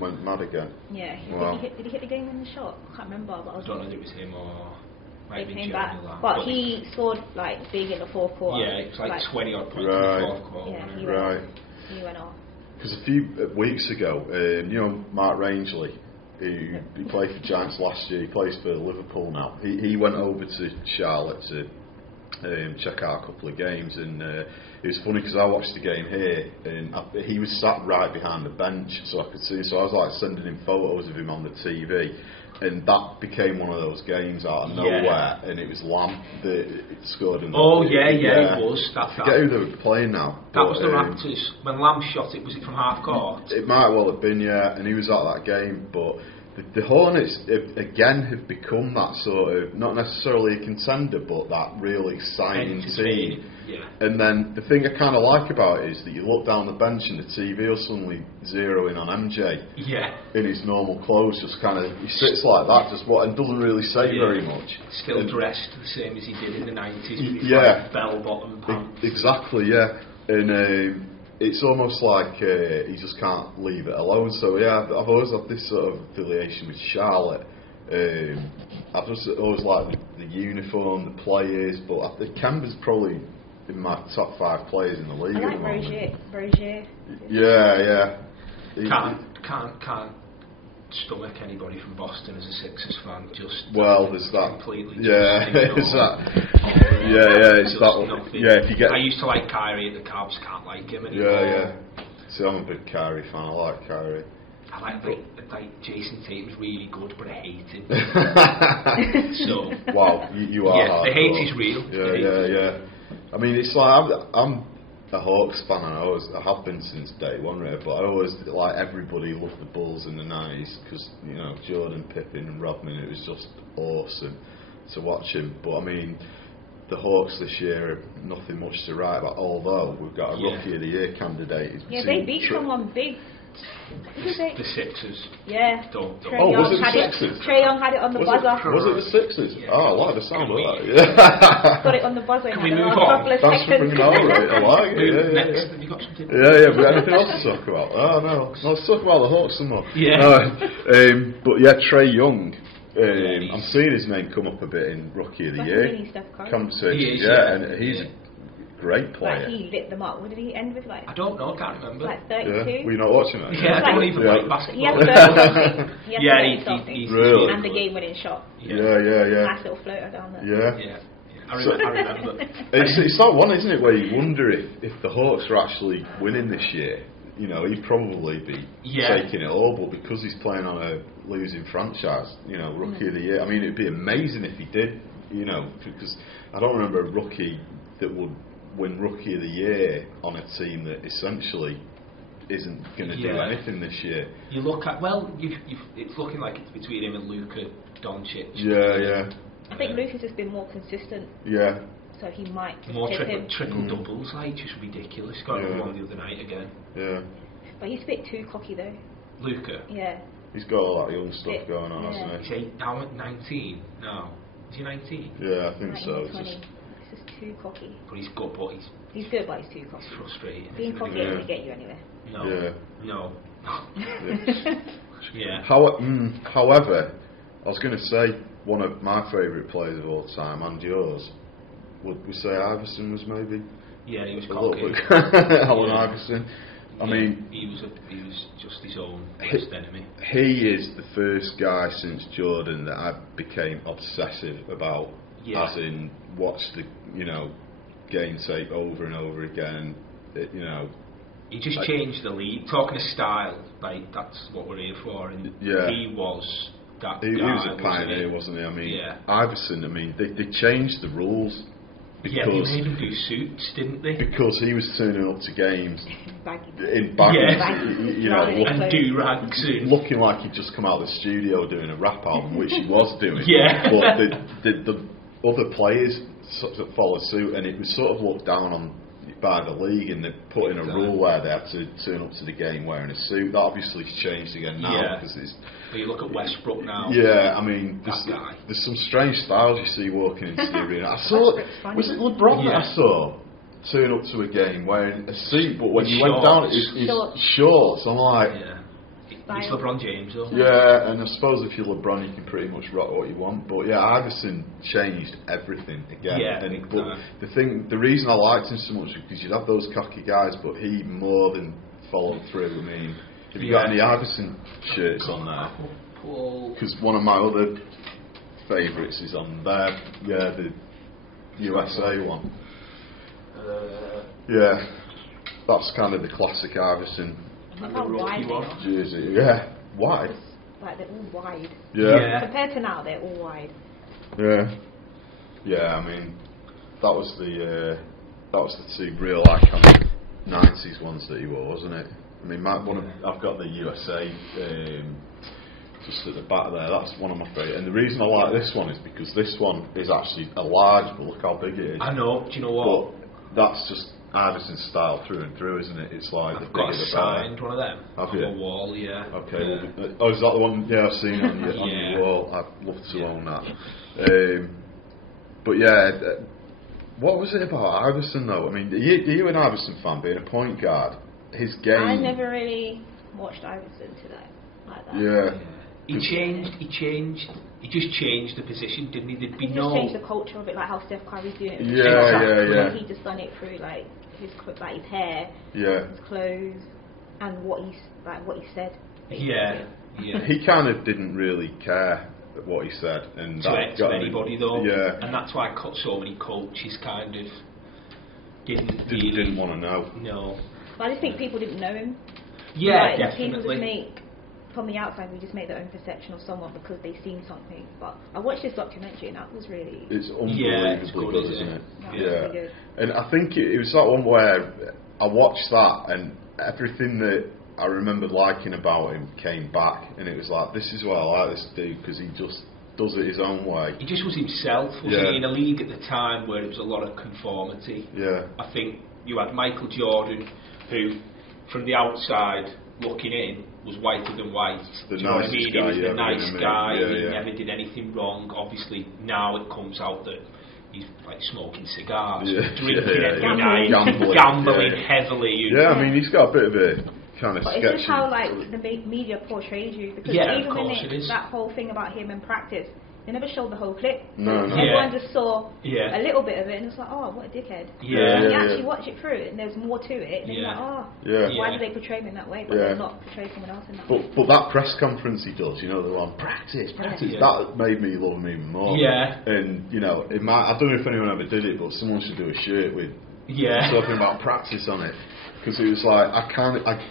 went mad again. Yeah. Wow. Did he hit the game in the shot? I can't remember. But I don't know if it was him or. They came back, but he scored like big in the fourth quarter. Yeah, it was like 20 odd points in the fourth quarter. Yeah, he went off. Because a few weeks ago, Mark Rangeley, who played for Giants last year, he plays for Liverpool now. He went over to Charlotte to check out a couple of games, and it was funny because I watched the game here, and he was sat right behind the bench, so I could see. So I was like sending him photos of him on the TV. And that became one of those games out of nowhere, and it was Lamb that scored. It was. I forget who they were playing now. That was the Raptors. When Lamb shot it, was it from half court? It might well have been, yeah, and he was at that game, but the Hornets again have become that sort of, not necessarily a contender, but that really exciting team. Yeah. And then the thing I kind of like about it is that you look down the bench and the TV will suddenly zero in on MJ. Yeah. In his normal clothes, just kind of, he sits like that, just and doesn't really say very much. Still dressed the same as he did in the 90s. Yeah. Like bell-bottom pants. Exactly, yeah. And it's almost like he just can't leave it alone. So yeah, I've always had this sort of affiliation with Charlotte. I've just always liked the uniform, the players, but I think Kemba's probably in my top 5 players in the league. I like Rozier. Yeah. Can't stomach anybody from Boston as a Sixers fan. There's that. Completely. Yeah, it's that. It's that. Nothing. Yeah, if you get. I used to like Kyrie at the Cavs. Can't like him anymore. Yeah. See, I'm a big Kyrie fan. I like Kyrie. I like Jason Tatum's really good, but I hate him. So. Wow, you are. Yeah, the hate is real. Yeah. I mean, it's like I'm a Hawks fan, and I have been since day one, really. But I always, like everybody, loved the Bulls in the 90s because Jordan, Pippen, and Rodman. It was just awesome to watch him. But I mean, the Hawks this year are nothing much to write about. Although we've got a Rookie of the Year candidate. Yeah, they beat someone big. The Sixers. Yeah. Was it the Sixers? Trae Young had it on the buzzer. Was it the Sixers? Yeah. Oh, I like the sound of that. Got it on the buzzer. Can we move on? Thanks for bringing it over. I like it. Next, have you got something? Yeah. But anything else to talk about? Oh no, let's talk about the Hawks some more. Yeah. But yeah, Trae Young. I'm seeing his name come up a bit in Rookie of the Year conversations. And he's a great player. Like he lit them up. What did he end with? Like I don't know. Can't remember. Like 32. Yeah. Were you not watching that? Yeah, I don't even like basketball. He had 30 something. Really? And the game-winning shot. Yeah. Nice little floater down there. Yeah. I remember. It's that one, isn't it, where you wonder if the Hawks are actually winning this year. He'd probably be taking it all, but because he's playing on a losing franchise, Rookie of the Year. I mean, it'd be amazing if he did, because I don't remember a rookie that would win Rookie of the Year on a team that essentially isn't going to do anything this year. You look at it's looking like it's between him and Luka Doncic. Yeah. I think Luka's has been more consistent. Yeah. So he might just more triple doubles, like just ridiculous. Got one the other night again. Yeah. But he's a bit too cocky though. Luka. Yeah. He's got all that young stuff going on, hasn't he? He's now at 19. No. Is he 19? Yeah, I think so. He's just too cocky. But he's good, but he's good, but he's too cocky. It's frustrating. Being cocky doesn't get you anywhere. No. Yeah. No. Yeah. However, I was going to say one of my favourite players of all time, and yours, would we say Iverson was maybe? Yeah, he was cocky. Allen Iverson. I mean, he was just his own worst enemy. He is the first guy since Jordan that I became obsessive about. As in, watch the game tape over and over again. He just changed the league. Talking of style, like that's what we're here for. And he was that guy. He was a pioneer, wasn't he? I mean, Iverson. I mean, they changed the rules. Because they made him do suits, didn't they? Because he was turning up to games in baggies, and do-rags, looking like he'd just come out of the studio doing a rap album, which he was doing. But the other players sort of followed suit, and it was sort of looked down on by the league, and they put in a rule where they had to turn up to the game wearing a suit. That obviously has changed again now because it's. But you look at Westbrook now. Yeah, I mean, there's some strange styles you see walking into the arena. I saw was it LeBron that I saw turn up to a game wearing a suit, but when you went down, it's shorts. I'm like. It's LeBron James, though. Yeah, and I suppose if you're LeBron, you can pretty much rock what you want. But yeah, Iverson changed everything again. Yeah, the reason I liked him so much was because you'd have those cocky guys, but he more than followed through. I mean, have you got any Iverson shirts on there? Because one of my other favourites is on there. Yeah, the USA one. Yeah, that's kind of the classic Iverson. And the rookie one. Jersey, wide. Like they're all wide. Yeah. Compared to now, they're all wide. Yeah. I mean, that was the two real iconic '90s ones that he wore, wasn't it? I mean, I've got the USA just at the back there. That's one of my favourite. And the reason I like this one is because this one is actually a large, but look how big it is. I know. Do you know what? But that's just Iverson's style through and through, isn't it? It's like I've got a signed one of them on the wall, Okay. Yeah. Oh, is that the one? Yeah, I've seen it on your wall. I'd love to own that. But yeah, what was it about Iverson though? I mean, are you an Iverson fan, being a point guard? His game. I never really watched Iverson today like that. Yeah. He just changed the position, didn't he? There'd be He just changed the culture of it, like how Steph Curry's doing it. Yeah. He just done it through like his hair, his clothes, and what he said. Basically. Yeah. He kind of didn't really care what he said, and to anybody though. Yeah. And that's why so many coaches kind of didn't want to know. No. But I just think people didn't know him. Yeah, like, definitely. People just from the outside, we just make their own perception of someone because they've seen something. But I watched this documentary and that was really... It's unbelievably it's good, good, isn't it? Really good. And I think it was that one where I watched that and everything that I remembered liking about him came back, and it was like, this is why I like this dude, because he just does it his own way. He just was himself, wasn't he? In a league at the time where there was a lot of conformity. Yeah. I think you had Michael Jordan, who, from the outside looking in, was whiter than white. The Do you know what I mean? guy, he was the nice guy. He yeah. never did anything wrong. Obviously, now it comes out that he's like smoking cigars, drinking every night, gambling heavily. I mean, he's got a bit of a kind of sketchy. But it's just how like the media portrays you, because even when that whole thing about him in practice, they never showed the whole clip. No. Everyone just saw a little bit of it, and it's like, oh, what a dickhead. Yeah. And you actually watch it through, and there's more to it, and you're like, oh, why did they portray him in that way, but they're not portray someone else in that way. But that press conference he does, you know, they're on practice, that made me love him even more. Yeah. And, you know, I don't know if anyone ever did it, but someone should do a shirt with talking about practice on it. Because it was like, I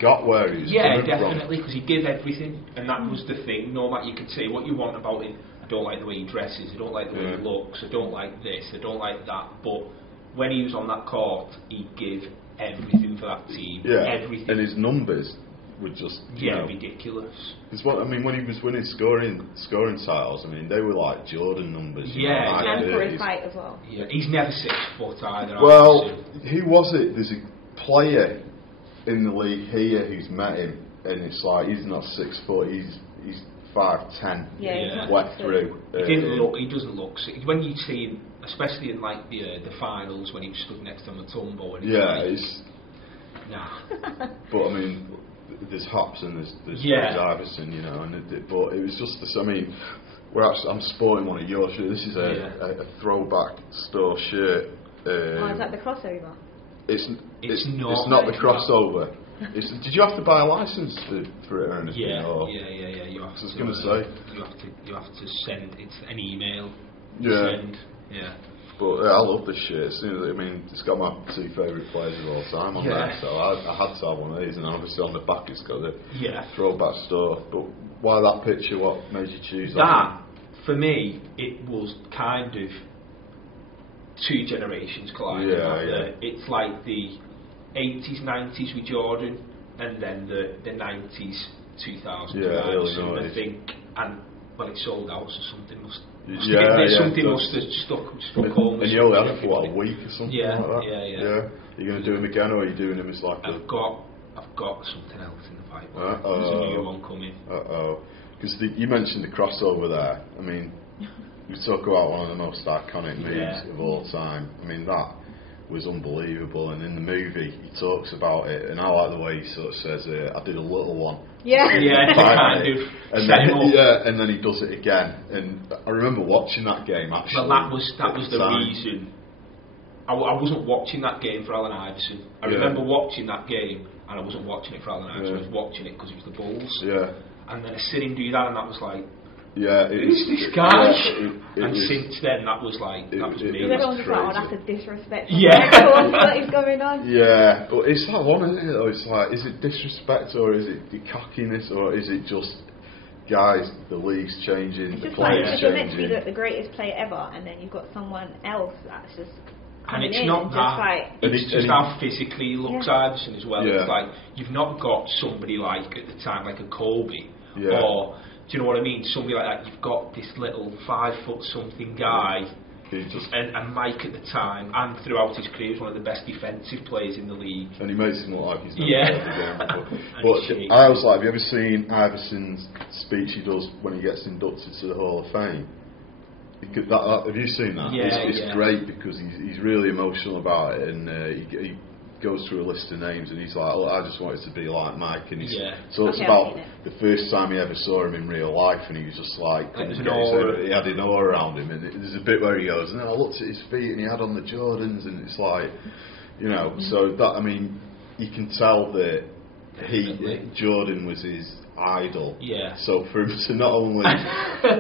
got where he was coming from. Yeah, definitely, because he gave everything, and that was the thing. No matter, you could say what you want about him. I don't like the way he dresses, I don't like the way he looks, I don't like this, I don't like that. But when he was on that court, he gave everything for that team. Yeah. Everything. And his numbers were just ridiculous. Because when he was winning scoring titles, I mean, they were like Jordan numbers. And for his height as well. Yeah, he's never 6 foot either. Well, who was it? There's a player in the league here who's met him, and it's like he's not 6 foot. He's 5'10", wet through. He doesn't look. When you see him, especially in like the finals, when he stood next to Mutombo, and But I mean, there's Hops and there's Iverson, you know, but it was just this. I mean, I'm sporting one of your shirts. This is a throwback store shirt. Is that the crossover? It's not the crossover. Did you have to buy a license for it or anything? Yeah. You have to. I was going to say. You have to send. It's an email. Send. Yeah. But I love this shit. I mean, it's got my 2 favourite players of all time on there, so I had to have one of these. And obviously on the back it's got the throwback store. But why that picture? What made you choose that? For me, it was kind of 2 generations colliding. It's like the 80s, 90s with Jordan, and then the 90s, 2000s with Iverson, I think. And it sold out, so something must have struck home. And you only had it for a week or something like that. Yeah. Are you going to do them again, or are you doing them as like I've got something else in the pipeline. There's a new one coming. Because you mentioned the crossover there. I mean, you talk about one of the most iconic moves of all time. I mean, that was unbelievable, and in the movie he talks about it, and I like the way he sort of says I did a little one. Kind of and then he does it again, and I remember watching that game actually. Well, that was the reason I wasn't watching that game for Allen Iverson. I remember watching that game, and I wasn't watching it for Allen Iverson. I was watching it because it was the Bulls. And then I seen him do that, and that was like, who's this guy? And since then, that was me. Everyone's just like, that's a disrespect. What is going on? Yeah, but it's that one, isn't it? It's like, is it disrespect, or is it the cockiness, or is it just, guys, the league's changing, the players changing? You're meant to be the greatest player ever, and then you've got someone else that's just. And it's not that. It's just how physically he looks, Iverson, as well. It's like, you've not got somebody like, at the time, like a Kobe, or Do you know what I mean? Somebody like that, you've got this little 5 foot something guy, and Mike at the time, and throughout his career, was one of the best defensive players in the league. And he makes him look like he's never played the game before. But I was like, have you ever seen Iverson's speech he does when he gets inducted to the Hall of Fame? Have you seen that? It's great because he's really emotional about it, and he goes through a list of names, and he's like, oh, I just wanted to be like Mike, and so it's about the first time he ever saw him in real life, and he was just like, he had an aura around him, and there's a bit where he goes, and I looked at his feet, and he had on the Jordans, and it's like, you know, so that, I mean, you can tell that Jordan was his idol. Yeah. So for him to not only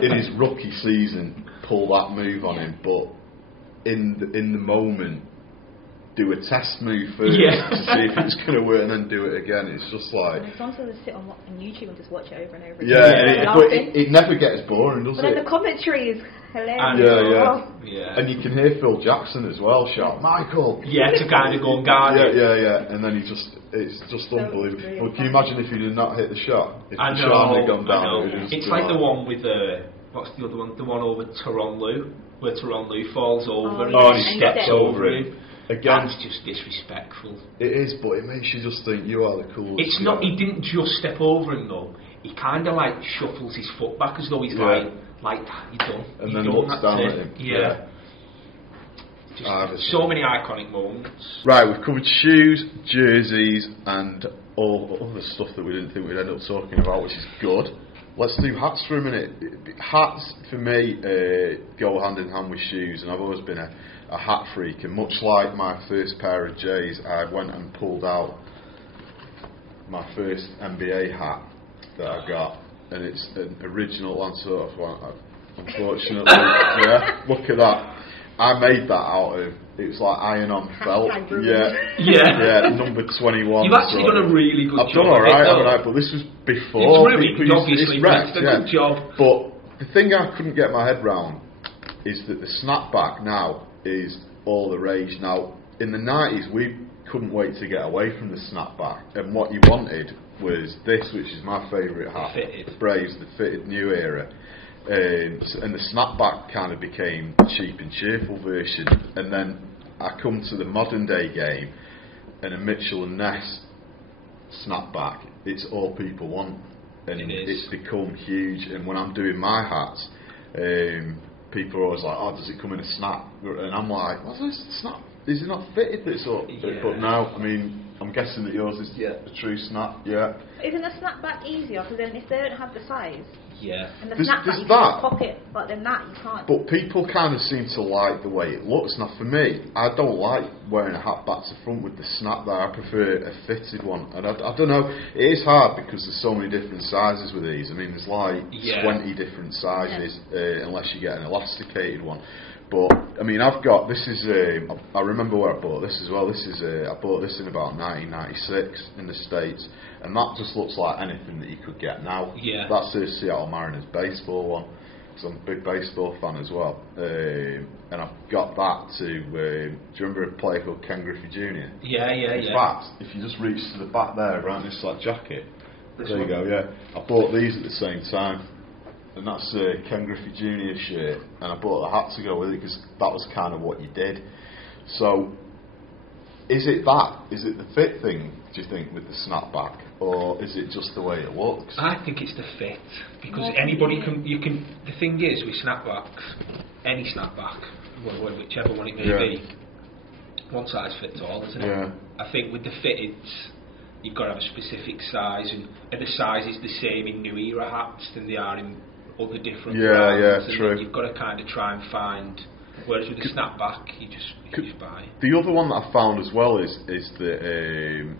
in his rookie season pull that move on him, but in the moment do a test move first to see if it's going to work, and then do it again. It's just like. And sometimes I sit on YouTube and just watch it over and over again. Yeah, but it never gets boring, does it? But then the commentary is hilarious. And you can hear Phil Jackson as well shout, Michael. Yeah, to kind of go and guard it. Yeah, and then it's just unbelievable. Well, can you imagine if he did not hit the shot? If the shot had gone down, it's like the one with what's the other one? The one over Tyrone Lue, where Tyrone Lue falls over and he steps over him. Again, that's just disrespectful. It is, but it makes you just think you are the coolest. It's not. He didn't just step over him though. He kind of like shuffles his foot back as though he's like you're done. And then looks down at him. Yeah. Just so many iconic moments. Right, we've covered shoes, jerseys, and all other stuff that we didn't think we'd end up talking about, which is good. Let's do hats for a minute. Hats, for me, go hand in hand with shoes, and I've always been a hat freak, and much like my first pair of J's, I went and pulled out my first NBA hat that I got, and it's an original one, sort of one. Unfortunately, look at that. I made that out of, it was like iron-on felt. Number 21. You've actually done a really good job. I've done alright, haven't I? But this was before. It's ruined, obviously, but it's a good job. But the thing I couldn't get my head round is that the snapback now is all the rage. Now, in the 90s, we couldn't wait to get away from the snapback, and what you wanted was this, which is my favourite hat, the Braves, the fitted new era. And the snapback kind of became the cheap and cheerful version, and then I come to the modern day game, and a Mitchell and Ness snapback, it's all people want, and it's become huge. And when I'm doing my hats, people are always like, oh, does it come in a snap? And I'm like, what's this snap? Is it not fitted this up? But now, I mean, I'm guessing that yours is a true snap. Isn't a snapback easier? Because then if they don't have the size, and the there's snapback you can pop it, but then that you can't. But people kind of seem to like the way it looks. Now, for me, I don't like wearing a hat back to front with the snap there. I prefer a fitted one. And I don't know, it is hard because there's so many different sizes with these. I mean, there's like 20 different sizes unless you get an elasticated one. But I mean, I've got this is I remember where I bought this as well. This is I bought this in about 1996 in the States, and that just looks like anything that you could get now. That's the Seattle Mariners baseball one, because I'm a big baseball fan as well. And I've got that to. Do you remember a player called Ken Griffey Jr.? In fact, if you just reach to the back there around this like jacket, there you go. I bought these at the same time. And that's a Ken Griffey Jr. shirt, and I bought the hat to go with it because that was kind of what you did. So, is it the fit thing, do you think, with the snapback, or is it just the way it looks? I think it's the fit, because anybody can, the thing is with snapbacks, any snapback, whichever one it may be, one size fits all, isn't it? I think with the fitted, you've got to have a specific size, and the size is the same in new era hats than they are in other different brands, and true. You've got to kind of try and find. Whereas with the snapback, you just buy. The other one that I found as well is that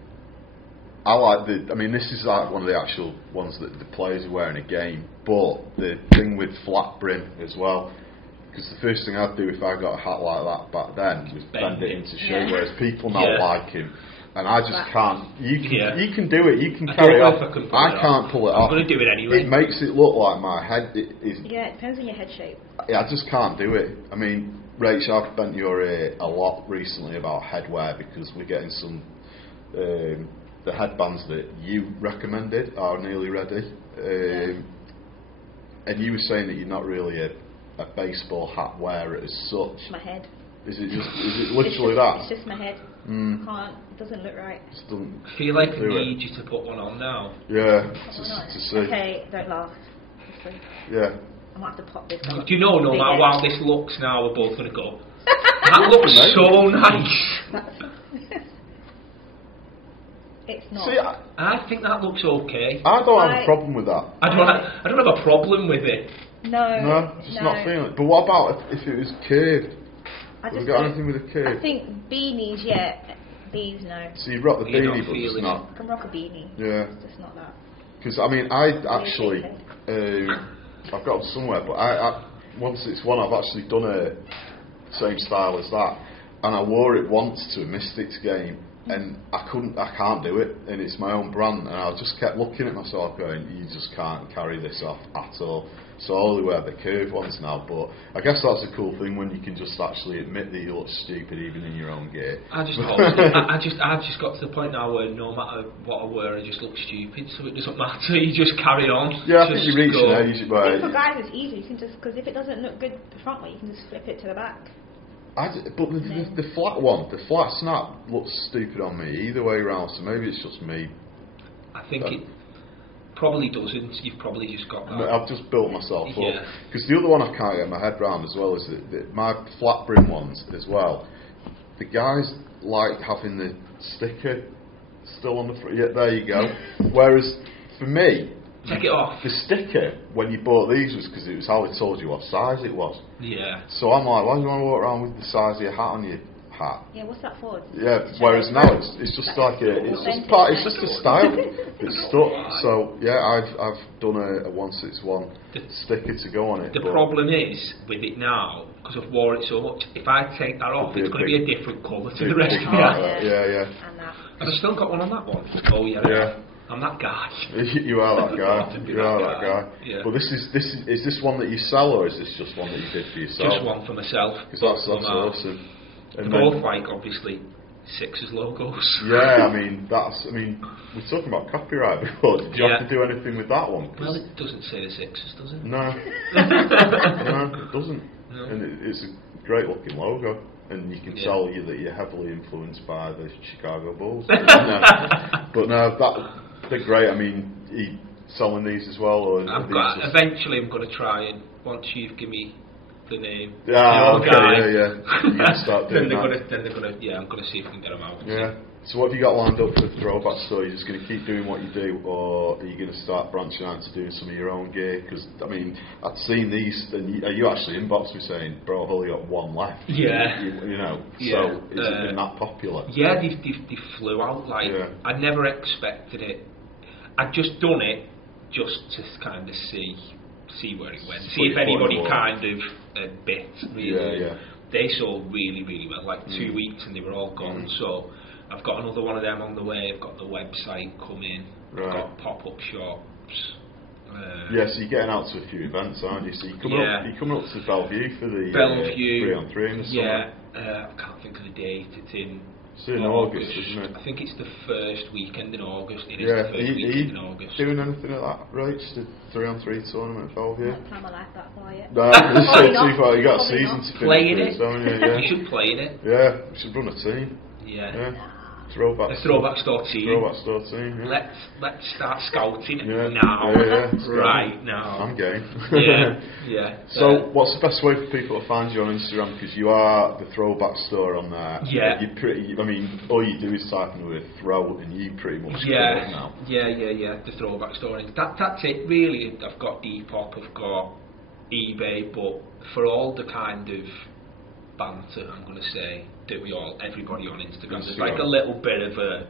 I like the. I mean, this is like one of the actual ones that the players wear in a game, but the thing with flat brim as well. Because the first thing I'd do if I got a hat like that back then was bend it into shape. Whereas people now like him. And I just can't. You can do it. You can carry it off. I can't pull it off. I'm going to do it anyway. It makes it look like my head is. Yeah, it depends on your head shape. I just can't do it. I mean, Rachel, I've bent your ear a lot recently about headwear because we're getting some. The headbands that you recommended are nearly ready. And you were saying that you're not really a baseball hat wearer as such. It's my head. Is it literally that? It's just my head. I can't. It doesn't look right. I feel like I need you to put one on now. Yeah, to see. Okay, don't laugh. Yeah. I might have to pop this on. Do you know, no matter how this looks now, we're both going to go. That looks so nice. It's not. See, I think that looks okay. I don't have a problem with that. I don't have a problem with it. No, just not feeling it. But what about if it was curved? Have you got anything with a curve? I think beanies, yeah. These, no. So you rock the beanie, but it's not. I can rock a beanie. Yeah. It's just not that. Because I mean, I actually, I've got them somewhere, but I once it's one, I've actually done a same style as that, and I wore it once to a Mystics game, and I can't do it, and it's my own brand, and I just kept looking at myself going, you just can't carry this off at all. So I only wear the curved ones now, but I guess that's a cool thing when you can just actually admit that you look stupid even in your own gear. I just got to the point now where no matter what I wear, I just look stupid, so it doesn't matter. You just carry on. Yeah, I think you reach an age where. For guys, it's easy. You can just because if it doesn't look good the front way, you can just flip it to the back. But the flat one, the flat snap looks stupid on me either way around. So maybe it's just me. I think it probably doesn't. You've probably just got that. I've just built myself up. Because the other one I can't get my head around as well is that my flat brim ones as well. The guys like having the sticker still on the front. Yeah, there you go. Whereas for me, take it off. The sticker when you bought these was because it was how they told you what size it was. Yeah. So I'm like, why do you want to walk around with the size of your hat on your hat? Yeah, what's that for? Yeah, whereas now it's just like it's just a style that's stuck. So yeah, I've done a 161 sticker to go on it. The problem is with it now, because I've worn it so much, if I take that off, it's going to be a different colour to the rest of the hat. Yeah. And I've still got one on that one. Oh yeah. I'm that guy. You are that guy. You are that guy. Yeah. But is this one that you sell, or is this just one that you did for yourself? Just one for myself. Because that's awesome. They're both like obviously Sixers logos. Yeah, I mean we're talking about copyright before. Did you have to do anything with that one? Well, it doesn't say the Sixers, does it? No, no, it doesn't. No. And it's a great looking logo. And you can tell you that you're heavily influenced by the Chicago Bulls. But no, they're great. I mean, are you selling these as well? Or eventually I'm going to try, and once you've given me the name, okay, yeah. You're going to start doing I'm going to see if I can get them out. Yeah. So what have you got lined up for the throwback store? Are you just going to keep doing what you do, or are you going to start branching out to doing some of your own gear? Because I mean, I'd seen these, and you actually inboxed me saying, "Bro, I've only got one left." Yeah. You know. Yeah. So is it been that popular? Yeah, they flew out. Like I never expected it. I'd just done it just to kind of see where it went, see if anybody kind of bit. Really. Yeah. They sold really, really well. Like 2 weeks, and they were all gone. So I've got another one of them on the way. I've got the website coming. I've got pop-up shops. So you're getting out to a few events, aren't you? So you're coming up to Bellevue for the 3-on-3 in the summer. I can't think of the date. It's in August, isn't it? I think it's the first weekend in August. It is the first weekend in August. Doing anything at that rate? Just a 3-on-3 tournament at Bellevue? Not time I like that far yet. No, too far. You got a season to finish. Playing it. You should play in it. Yeah, we should run a team. Yeah. Throwback store team. Yeah. Let's start scouting now. Right now. I'm game. Yeah. So, what's the best way for people to find you on Instagram? Because you are the throwback store on there. Yeah. You're pretty. I mean, all you do is type in the word throw, and you pretty much get it now. Yeah. The throwback store. That's it really. I've got Depop. I've got eBay, but for all the kind of banter, I'm going to say that everybody on Instagram, there's like a little bit of a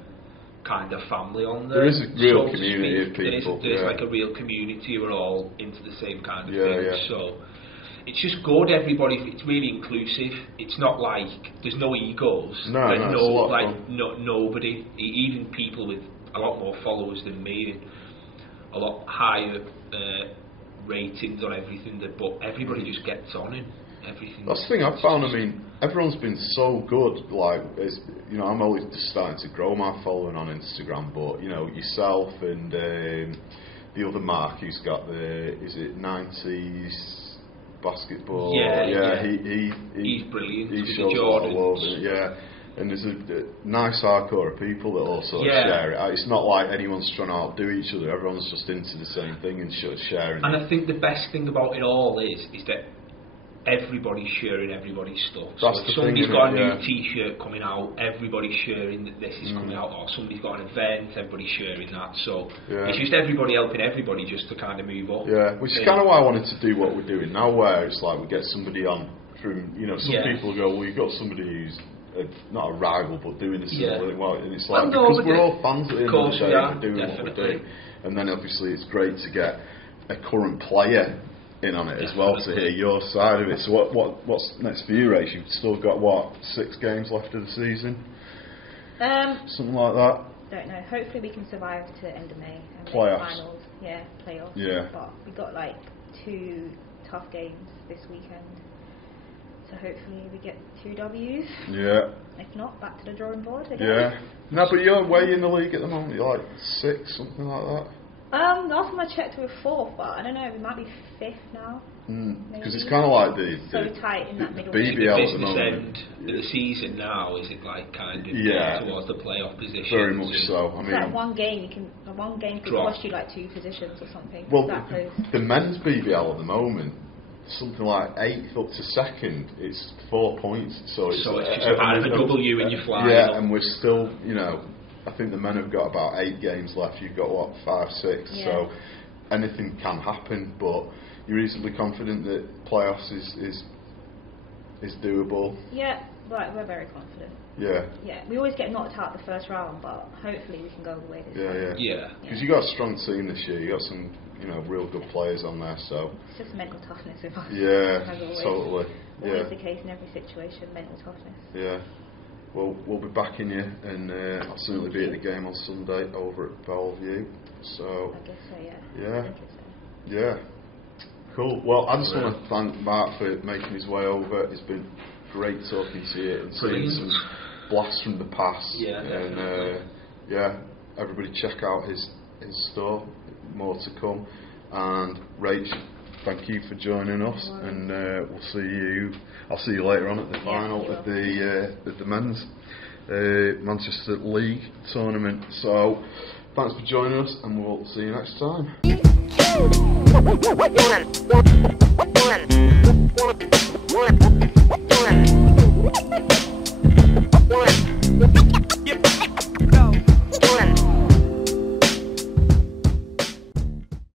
kind of family on there. There is a real community of people. There's like a real community who are all into the same kind of thing. So it's just good. It's really inclusive. It's not like there's no egos. Nobody, even people with a lot more followers than me, and a lot higher ratings on everything. But everybody just gets on in everything. That's the thing I've found. I mean, everyone's been so good. Like, I'm always just starting to grow my following on Instagram. But yourself and the the other Mark who's got is it 90s basketball? He's brilliant. He shows all over it, and there's a nice hardcore of people that also share it. It's not like anyone's trying to outdo each other, everyone's just into the same thing and sharing and it. I think the best thing about it all is that everybody's sharing everybody's stuff. So if somebody's got a new t-shirt coming out, everybody's sharing that this is coming out, or somebody's got an event, everybody's sharing that. So it's just everybody helping everybody just to kind of move up. Yeah, which is kind of why I wanted to do what we're doing now, where it's like we get somebody on from, some people go, well, you've got somebody who's not a rival but doing the similar thing, and it's like, because we're all fans at the end of the day, we're doing what we're doing, and then obviously it's great to get a current player in on it as well, to hear your side of it. So what's next for you, Race? You've still got 6 games left of the season? Something like that? Don't know. Hopefully we can survive to the end of May and playoffs. Finals. Yeah, playoffs. Yeah. But we got like 2 tough games this weekend, so hopefully we get 2 W's. Yeah. If not, back to the drawing board again. Yeah. No, but you're way in the league at the moment. You're like 6, something like that. Last time I checked we were 4th, but I don't know, we might be 5th now. Because it's kind of like the tight in that middle BBL the at the moment. End of the season now, is it like kind of towards the playoff position? Very much so. I mean, like one game could cost you like 2 positions or something. Well, the men's BBL at the moment, something like 8th up to 2nd, it's 4 points. So it's just a W and you fly. Yeah, and we're still, I think the men have got about 8 games left. You've got 5, 6. Yeah. So anything can happen, but you're reasonably confident that playoffs is doable. Yeah, we're very confident. Yeah. Yeah, we always get knocked out the first round, but hopefully we can go all the way this time. Yeah. Because you got a strong team this year. You got some, real good players on there. So it's just mental toughness with us. Yeah, always. totally. Always the case in every situation, mental toughness. Yeah. Well, we'll be backing you, and I'll certainly be at the game on Sunday over at Bellevue. So I guess so, yeah. Yeah. I think it's so. Yeah. Cool. Well, I just want to thank Mark for making his way over. It's been great talking to you and seeing some blasts from the past. Yeah. And everybody check out his store. More to come. And Rach, thank you for joining us, and we'll see you. I'll see you later on at the final of the men's Manchester League tournament. So thanks for joining us, and we'll see you next time.